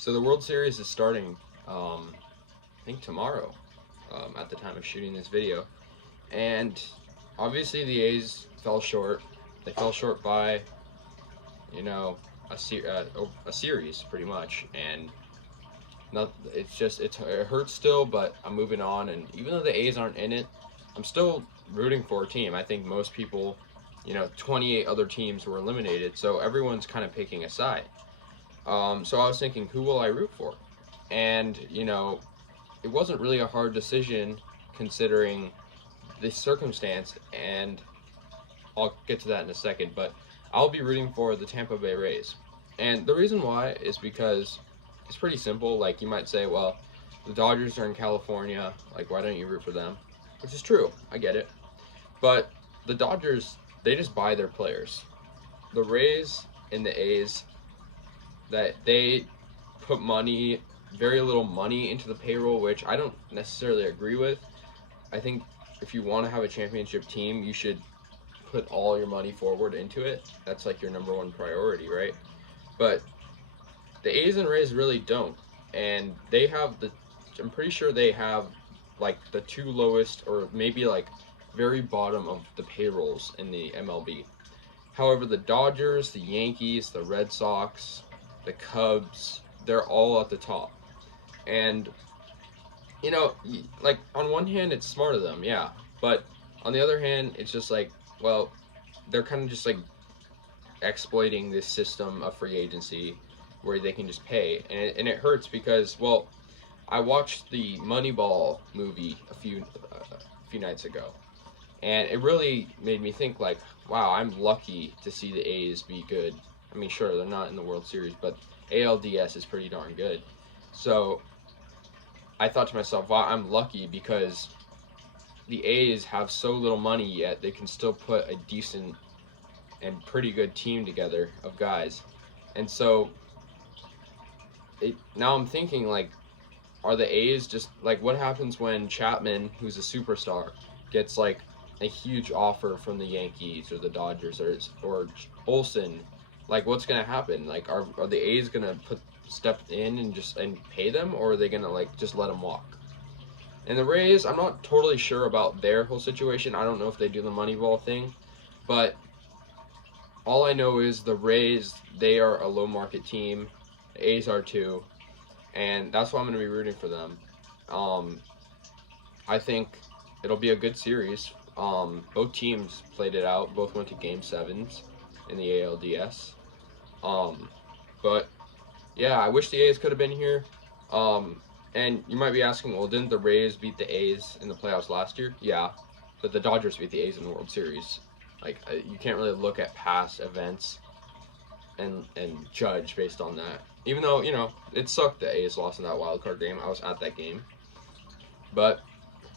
So the World Series is starting, I think tomorrow, at the time of shooting this video, and obviously the A's fell short. They fell short by, you know, a series pretty much, and not. It hurts still, but I'm moving on. And even though the A's aren't in it, I'm still rooting for a team. I think most people, 28 other teams were eliminated, so everyone's kind of picking a side. So I was thinking, who will I root for? And, it wasn't really a hard decision considering the circumstance, and I'll get to that in a second, but I'll be rooting for the Tampa Bay Rays. And the reason why is because it's pretty simple. Like, you might say, well, the Dodgers are in California, like, why don't you root for them? Which is true, I get it. But the Dodgers, they just buy their players. The Rays and the A's, that they put money, very little money into the payroll, which I don't necessarily agree with. I think if you want to have a championship team, you should put all your money forward into it. That's like your number one priority, right? But the A's and Rays really don't. And they have I'm pretty sure they have like the two lowest, or maybe like very bottom of the payrolls in the MLB. However, the Dodgers, the Yankees, the Red Sox, the Cubs, they're all at the top. And, like, on one hand, it's smart of them, yeah. But on the other hand, it's just like, well, they're kind of just like exploiting this system of free agency where they can just pay. And it hurts because, well, I watched the Moneyball movie a few nights ago. And it really made me think, like, wow, I'm lucky to see the A's be good. I mean, sure, they're not in the World Series, but ALDS is pretty darn good. So I thought to myself, wow, I'm lucky because the A's have so little money yet, they can still put a decent and pretty good team together of guys. And so now I'm thinking, like, are the A's just, like, what happens when Chapman, who's a superstar, gets, like, a huge offer from the Yankees or the Dodgers or Olsen? Like, what's gonna happen? Like, are the A's gonna step in and pay them, or are they gonna, like, just let them walk? And the Rays, I'm not totally sure about their whole situation. I don't know if they do the Moneyball thing, but all I know is the Rays, they are a low market team. The A's are too, and that's why I'm going to be rooting for them. I think it'll be a good series. Both teams played it out. Both went to Game 7s in the ALDS. But yeah, I wish the A's could have been here. And you might be asking, well, didn't the Rays beat the A's in the playoffs last year? Yeah, but the Dodgers beat the A's in the World Series. Like, you can't really look at past events and judge based on that. Even though, it sucked the A's lost in that wild card game. I was at that game. But,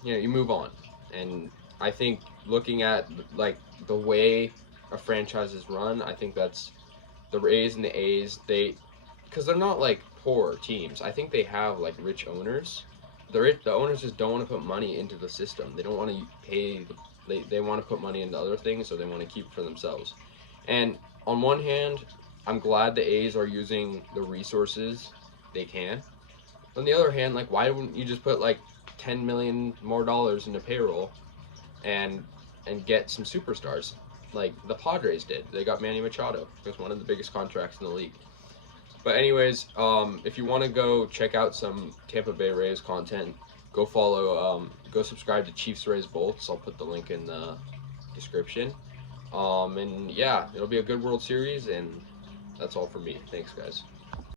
you move on. And I think looking at, like, the way a franchise is run, I think that's the Rays and the A's, because they're not, like, poor teams. I think they have, like, rich owners. The owners just don't want to put money into the system. They don't want to pay they want to put money into other things, so they want to keep it for themselves. And on one hand, I'm glad the A's are using the resources they can. On the other hand, like, why wouldn't you just put like $10 million more into payroll and get some superstars like the Padres did? They got Manny Machado. It was one of the biggest contracts in the league. But anyways, if you want to go check out some Tampa Bay Rays content, go follow, go subscribe to Chiefs Rays Bolts. I'll put the link in the description. And yeah, it'll be a good World Series, and that's all for me. Thanks, guys.